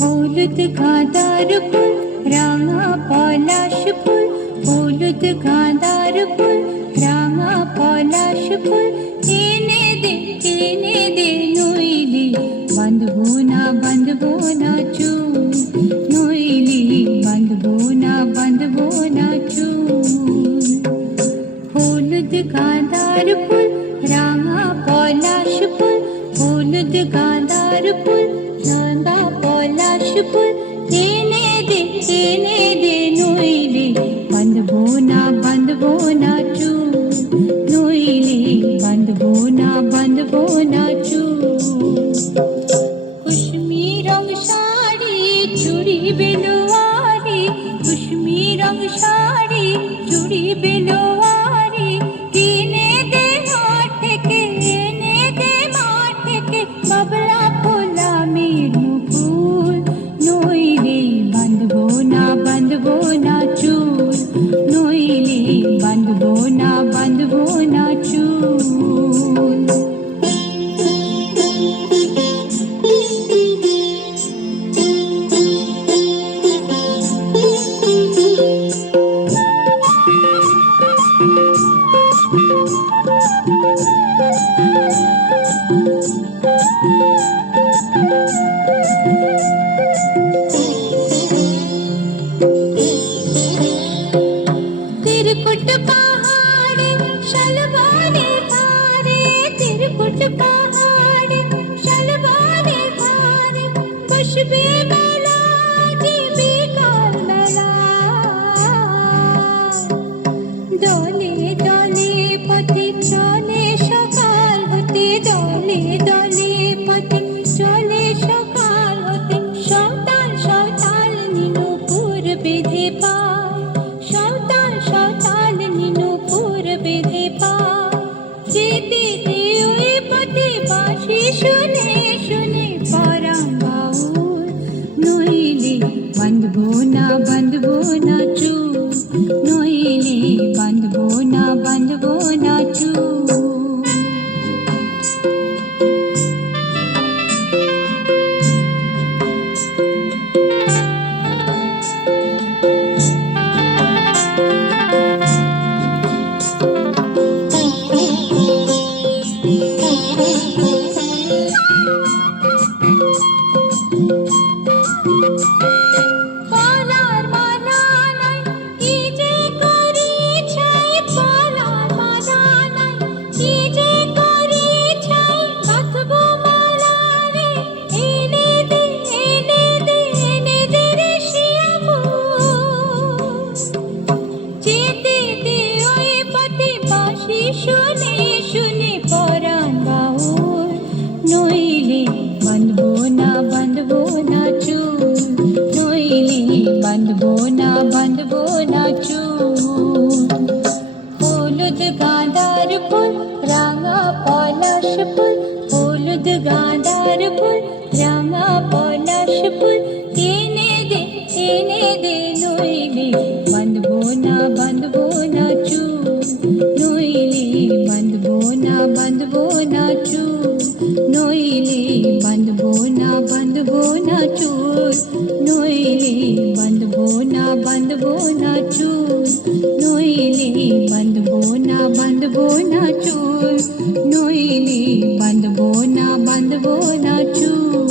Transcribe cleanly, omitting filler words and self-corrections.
হলুদ গাঁদার ফুল, রাঙা পলাশ ফুল, হলুদ গাঁদার ফুল, রাঙা পলাশ ফুল, এনে দে নইলে বাঁধবো না চুল, নইলে বাঁধবো না চুল। হলুদ গাঁদার ফুল, রাঙা পলাশ ফুল, হলুদ গাঁদার ফুল, রাঙা পলাশ ফুল, এনে দে নইলে বাঁধবো না চুল, নইলে বাঁধবো না চুল। কুসুমি রং শাড়ি চুড়ি বেলোয়ারি, কুসুমি রং শাড়ি চুড়ি বেলোয়ারি, কিনে দে হাট থেকে, এনে দে মাঠ থেকে, বাবলা ফোলামের মুকুল, নইলে বাঁধবো না চুল, নইলে বাঁধবো না চুল। तिरकुट पहाड़ शलवारे धारे, तिरकुट पहाड़ शलवारे धारे, बसबे मेला जीबी काल मेला, दले दले पথে চলে সকাল হতে, দলে দলে পথে চলে সকাল হতে, সওতাল সওতাল নীলুপুর বেঁধে পায়, সওতাল সওতাল নীলুপুর বেঁধে পায়, যেতে দে ওই পথে বাঁশি শুনে শুনে পরাণ বাউল, নইলে বাঁধবো না চুল, নইলে বাঁধবো না চুল। পলার মালা নাই কি যে করি ছাই, পলার মালা নাই কি যে করি ছাই, বাঁধবো মালা রে, এনে দে রে শিয়া ফুল, যেতে দে ওই পথে বাঁশি শুনে শুনে পরাণ বাউল, নইলে বাঁধবো না চুল, নইলে বাঁধবো না চুল। হলুদ গাঁদার ফুল, রাঙা পলাশ ফুল, হলুদ গাঁদার ফুল, রাঙা পলাশ ফুল, এনে দে নইলে বাঁধবো না চুল, নইলে বাঁধবো না চুল, নইলে বাঁধবো না চুল, নইলে বাঁধবো না চুল, নইলে বাঁধবো না চুল, নইলে বাঁধবো না চুল।